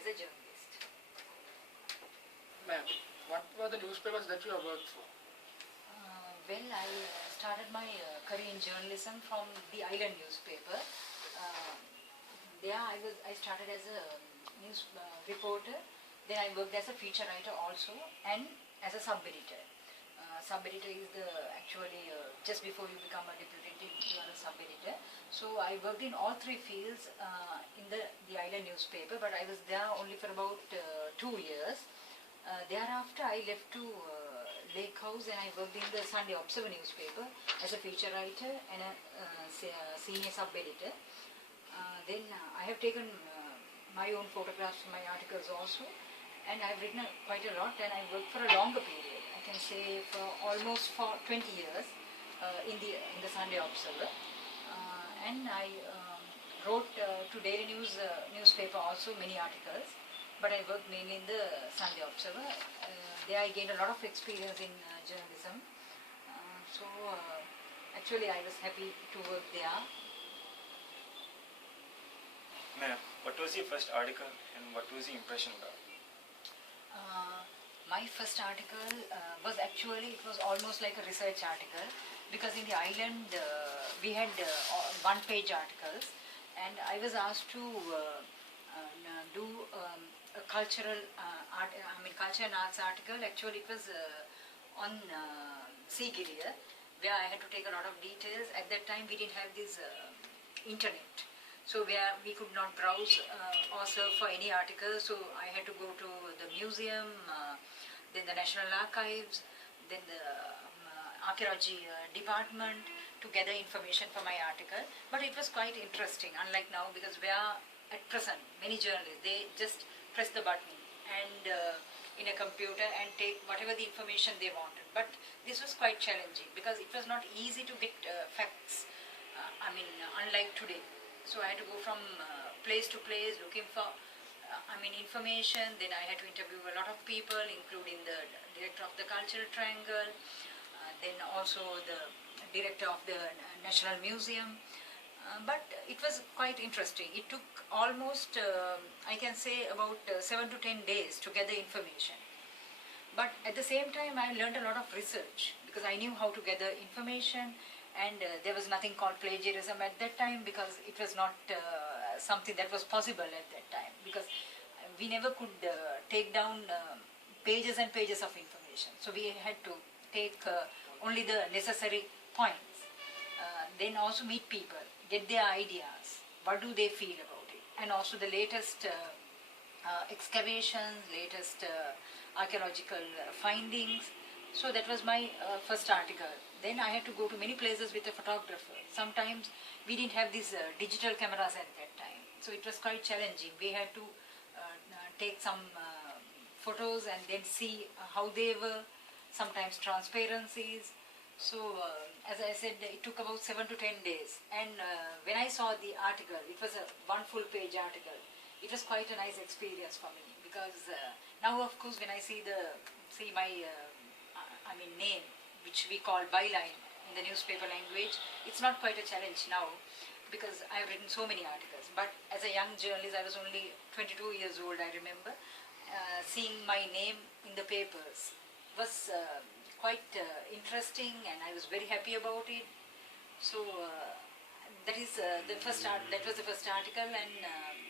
as a journalist. Ma'am, what were the newspapers that you have worked for? Well, I started my career in journalism from the Island newspaper. There I started as a news reporter. Then I worked as a feature writer also and as a sub-editor. Sub-editor is actually just before you become a deputy editor, you are a sub-editor. So I worked in all three fields in the Island newspaper, but I was there only for about 2 years. Thereafter I left to Lake House and I worked in the Sunday Observer newspaper as a feature writer and a senior sub-editor. Then I have taken my own photographs for my articles also, and I've written quite a lot, and I worked for a longer period. I can say for almost 20 years in the Sunday Observer, and I wrote to Daily News newspaper also many articles, but I worked mainly in the Sunday Observer. There I gained a lot of experience in journalism, so actually I was happy to work there. Ma'am, what was your first article and what was the impression about? My first article was almost like a research article, because in the island we had one-page articles, and I was asked to do a cultural culture and arts article. Actually, it was on Seagiria, where I had to take a lot of details. At that time, we didn't have this internet, so where we could not browse or surf for any article. So I had to go to the museum, then the National Archives, then the archaeology department to gather information for my article. But it was quite interesting, unlike now, because where at present many journalists, they just press the button and in a computer and take whatever the information they wanted. But this was quite challenging because it was not easy to get facts, unlike today. So I had to go from place to place looking for information. Then I had to interview a lot of people, including the director of the Cultural Triangle, then also the director of the National Museum. But it was quite interesting. It took almost, I can say, about 7 to 10 days to gather information. But at the same time, I learned a lot of research because I knew how to gather information, and there was nothing called plagiarism at that time, because it was not something that was possible at that time, because we never could take down pages and pages of information. So we had to take only the necessary points. Then also meet people, get their ideas, what do they feel about it, and also the latest excavations, latest archaeological findings. So that was my first article. Then I had to go to many places with a photographer. Sometimes we didn't have these digital cameras at that time, so it was quite challenging. We had to take some photos and then see how they were, sometimes transparencies. So as I said, it took about 7 to 10 days. And when I saw the article, it was a one full page article. It was quite a nice experience for me, because now of course when I see my name, which we call byline in the newspaper language, it's not quite a challenge now, because I've written so many articles. But as a young journalist, I was only 22 years old, I remember. Seeing my name in the papers was quite interesting, and I was very happy about it. So that was the first article, and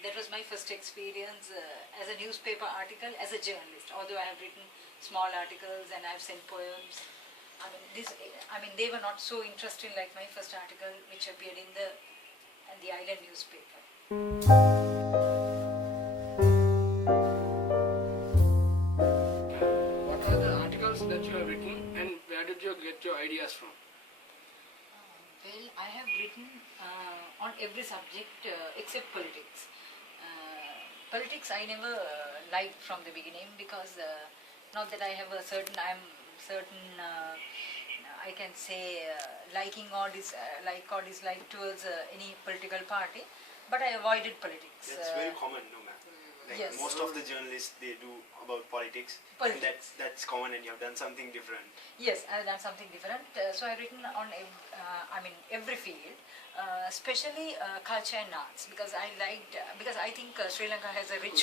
that was my first experience as a newspaper article, as a journalist. Although I have written small articles and I've sent poems, they were not so interesting like my first article, which appeared in the Island newspaper. What are the articles that you have written, and where did you get your ideas from? Well, I have written on every subject except politics. Politics I never liked from the beginning, because not that I have I can say liking or dislike towards any political party, but I avoided politics. That's very common, no ma'am. Like yes. Most of the journalists, they do about politics. That's common, and you have done something different. Yes, I have done something different. So I've written on every field, especially culture and arts, because I think Sri Lanka has a rich